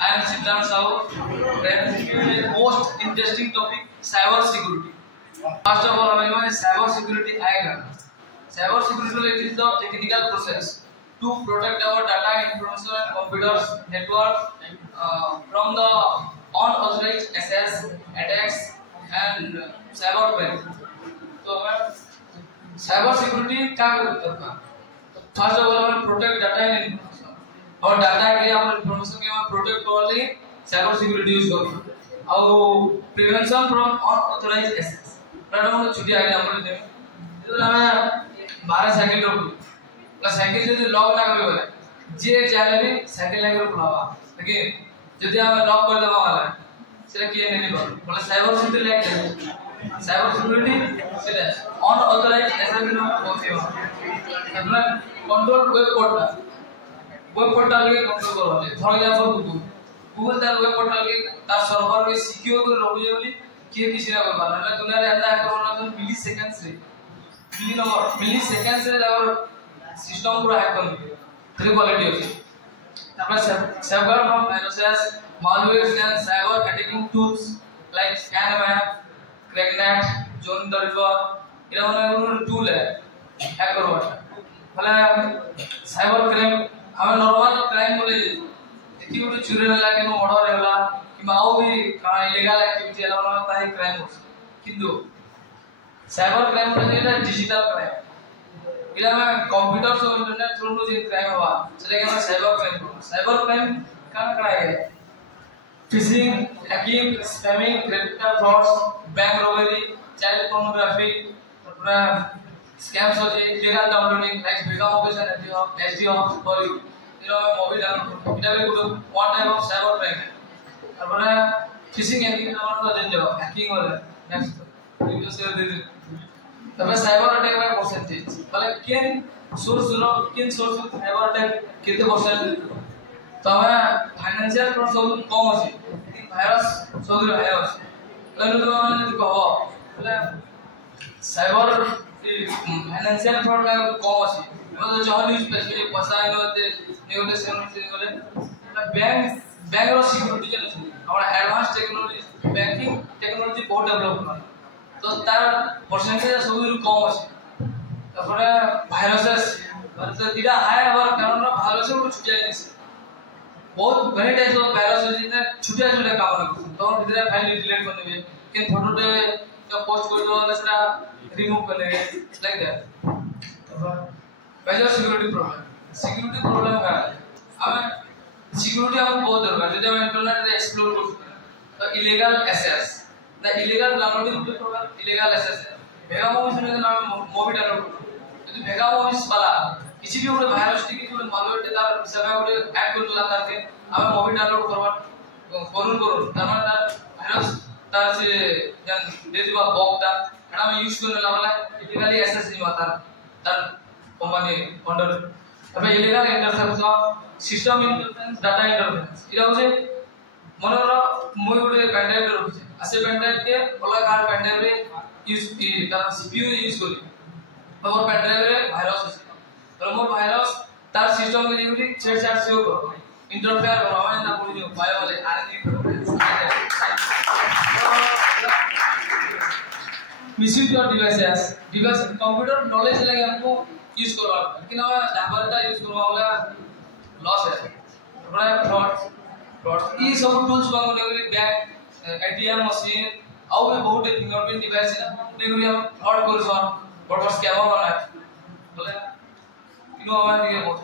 I am Siddharth Sahu. The most interesting topic cyber security. First of all, हमें cyber security आएगा. Cyber security is the technical process to protect our data, information, and computers network from the unauthorized access, attacks, and cyber crime. तो cyber security क्या करता है? First of all, हमें protect data and information. और data के और information के हम प्रोटेक्ट करने लिए साइबर सिक्योरिटी यूज करते हैं और prevention from unauthorised access problem में छुट्टी आ गया हमरे देमे तो हमें 12 साइकिल रोक प्लस साइकिल यदि लॉक ना करे जे चाहे भी साइकिल लेके खुलावा लेकिन यदि हम लॉक कर देबा वाला सेटा किए नहीं कर मतलब cyber security like cyber security सेटा अनऑथराइज्ड एक्सेस में पहुंचे मतलब control web portal web portal के कंट्रोल करवाले फॉर एग्जांपल गूगल तार वेब पोर्टल के तार सर्वर के सिक्योर कर रखुजे बोली किए किसी ना कर पाना दुनिया रे एंता करना तो मिली सेकंड्स रे मिली सेकंड्स रे और सिस्टम पूरा हैक कर दिए थ्री क्वालिटी होती तापर safeguard from viruses malwares and cyber attacking tools like Scanmap, Cracknet, John the Ripper ये वाला टूल है हैक करवाना भला साइबर क्राइम हमें नॉर्मल क्राइम बोले देखिए वो चोरी वाला के मर्डर होला कि माओ भी इलीगल एक्टिविटी है ना ताई क्राइम हो किंतु साइबर क्राइम बोले डिजिटल क्राइम इला में कंप्यूटर और इंटरनेट थ्रू जो क्राइम हुआ चले गया साइबर क्राइम का क्राइम है fishing hacking spamming credit card frauds bank robbery child pornography अपना scams होते हैं illegal downloading like Vega Mobiles and SD Hub for you know mobile download इधर भी कुछ one type of cyber crime है और बना phishing hacking का मतलब देन जो hacking वाला next वीडियो शेयर दे दे तब cyber attack का percentage मतलब किन source cyber attack कितने percent तो हमें financial problem कम होती virus सोच रहे हैं उसको तो मैंने कहा मतलब cyber फाइनेंशियल फ्रॉड का कम अछि मतलब जो न्यूज स्पेशली पैसा होते से गले बैंक रो सिक्योरिटी जन हमरा एडवांस टेक्नोलॉजी बैंकिंग टेक्नोलॉजी बहुत डेवलप कर तो तार परसेंटेज सब कम अछि तापर वायरसेस मतलब दिला हाई और कारण वायरस को छुट जाए बहुत घणे टाइप ऑफ वायरस जिने छुटिया छुटिया काम कर तो इधर फाइल डिलीट कर देबे के फोटो दे जो पोस्ट कर दो दूसरा रिमूव कर लेंगे लाइक दैट पहला सिक्योरिटी प्रॉब्लम का है हमें सिक्योरिटी हमको बहुत दरकार है जब हम इंटरनेट पे एक्सप्लोर करते हैं तो illegal access the illegal downloading program illegal access है वेगा मूवीज में नाम मूवी डाउनलोड यदि वेगा मूवीज वाला किसी भी ଗୋଟେ ଭାଇରସ୍ ଟି କିଛି ଗୋଟେ ମାଲୱେयर ଟେ ତାର ସେବା ଗୋଟେ ଆଡ୍ କରିଲା ତାରକେ ଆମେ ମୁଭି ଡାଉନଲୋଡ୍ କରବା ତାର ମାନେ ଭାଇରସ୍ तार से जन देदिबा बॉक्स एडा में यूज करने वाला इलीगली एक्सेस नहीं होता तार कंपनी अंडर अबे illegal interception system interference data interference इला होसे मनोर मोय गुटे पेन ड्राइव रे रखছে आसे पेन ड्राइव के अलग कार पेन ड्राइव रे यूज तार सीपीयू यूज करी और पेन ड्राइव रे वायरस होसे और मोर वायरस तार सिस्टम में जेबली छेड़छाड़ से करो इंटरफेयर करो हमें ना बोली जो बायो वाले RNA misuse your devices device computer knowledge लगे हमको यूज करवा लेकिन हम जापाटा यूज करवा वाला लॉस है बड़ा फ्रॉड ई सब टूल्स बागो बैंक एटीएम मशीन और भी बहुत फिंगरप्रिंट डिवाइस है देखो हम फ्रॉड कर सन बड़ स्कैमर बना बोले इनो हमारे ये बहुत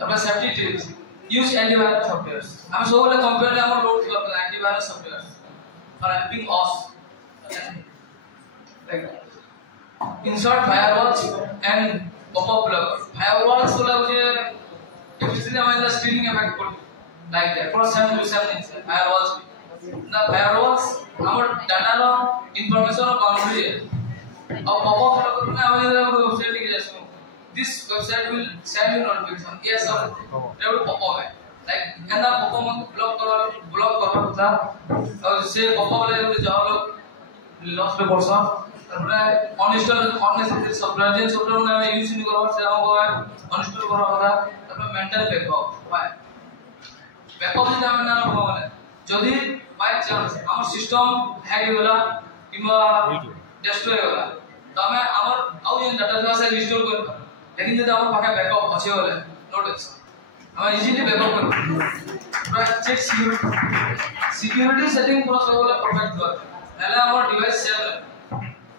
अपना safety tips use antivirus softwares हम सब वाला कंप्यूटर में हम लोड कर antivirus softwares for helping us like insert firewalls and pop-up block firewalls बोला मुझे इसलिए हमारे लिए screening effect पड़ like that for some things firewalls ना firewalls हमारे data no information no boundary है और pop-up block करना हमारे लिए कोई website के जैसे this website will send you notification yes sir ये वो pop-up है like एंदा पॉपअप ब्लॉक करवा था और से पॉपअप वाले जहां लोग लॉस पे पड़सा तारपरे अनइंस्टॉल अननेसेसरी सॉफ्टवेयर जेन सॉफ्टवेयर में यूज नहीं करवा से हमको अनइंस्टॉल करवा था तारपरे मेंटल बैकअप व्हाई ব্যাকআপ যদি আমি না রখবা মানে যদি বাই চান্স আমার সিস্টেম হ্যাক হয়ে গলা কিংবা ডেস্ট্রয় হয়ে গলা তো আমি আমার আউ যেন ডাটা আছে রিস্টোর করব लेकिन যদি আমার পাখে ব্যাকআপ আছে বলে নো টেনশন আমি ইজিলি ব্যাকআপ করব পুরো চেক সিকিউরিটি সেটিং পুরো সব বলে পারফেক্ট হয় তাহলে আমার ডিভাইস সেভ হবে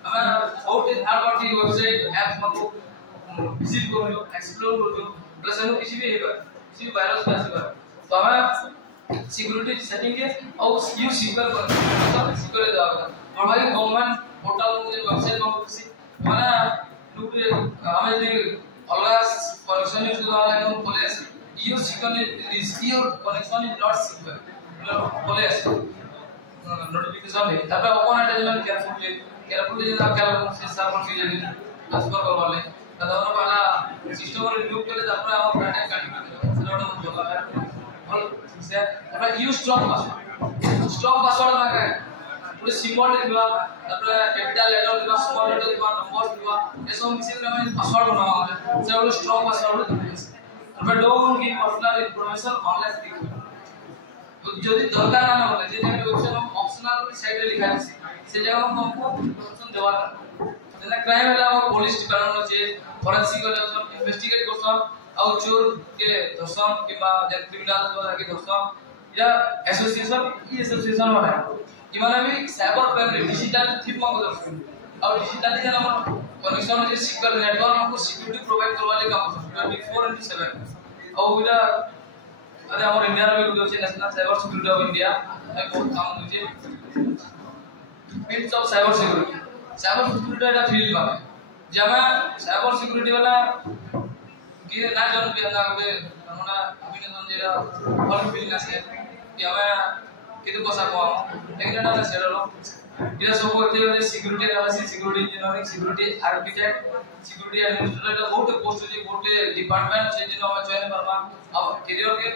আমার বহুত থার্ড পার্টি ওয়েবসাইট অ্যাপ মতো ভিজিট করব এক্সপ্লোর করব प्लस हम किसी भी वायरस का असर तो हमें सिक्योरिटी सेटिंग के और यूज सिक्योर कर सिक्योर देगा और भाई गवर्नमेंट पोर्टल में वेबसाइट में किसी माने लुक हमें यदि अलग कनेक्शन यूज करना है तो बोले your secure is your connection is not secure मतलब बोले नोटिफिकेशन है तब ओपन अटैचमेंट केयरफुली जब क्या सर्वर की जगह ट्रांसफर करवा ले तदवर वाला सिस्टम और रिमूव करे তারপরে আমার ব্র্যান্ড কানেক্ট করে সেটা ওটা বলা হয় और से আমরা ইউজ স্ট্রং পাসওয়ার্ড লাগে পুরো সিম্বল দিবা তারপরে ক্যাপিটাল লেটার দিবা স্মল লেটার দিবা নম্বর দিবা এসব মিশিয়ে আমরা পাসওয়ার্ড বানাবো আমরা সেটা হলো স্ট্রং পাসওয়ার্ড দিবা তারপরে don't give personal information online দিবা যদি দরকার না হবে যে জায়গায় ওয়েবসাইট অপশনাল সাইডে লেখা আছে সেই জায়গায় हमको ইনফরমেশন দেওয়া है যেটা ক্রাইম হলো আমার পুলিশ ডিপার্টমেন্ট আছে ফরেনসিক হলো ইনভেস্টিগেট করছন ଆଉ ଚୋର କେ ଧର୍ଷଣ କିମ୍ବା ଯେ କ୍ରିମିନାଲ କି ଧର୍ଷଣ या एसोसिएशन ई एसोसिएशन वाला इमाने भी साइबर क्राइम रे डिजिटल थिप मा दर्शन और डिजिटली जन हम कनेक्शन जे सिक्योर नेटवर्क हमको सिक्योरिटी प्रोवाइड करवा ले काम 24/7 और इला अरे हमर इंडिया में गुड होचे national cyber security of India ए बहुत काम होचे फील्ड्स ऑफ साइबर सिक्योरिटी एटा फील्ड बा जब साइबर सिक्योरिटी वाला कि ना जन भी ना के हमरा अभिनंदन जेरा फॉर्म फिल আছে कि हमें कितु कोसा को लेकिन ना सेडलो ये सब होते हैं security analysis security engineering security architect security administrator बहुत पोस्ट है बहुत डिपार्टमेंट से जिन हम जॉइन करबा अब करियर के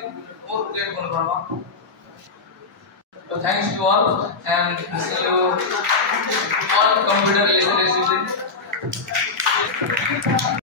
और ग्रेड बन करबा तो thanks to all and wish you all computer literacy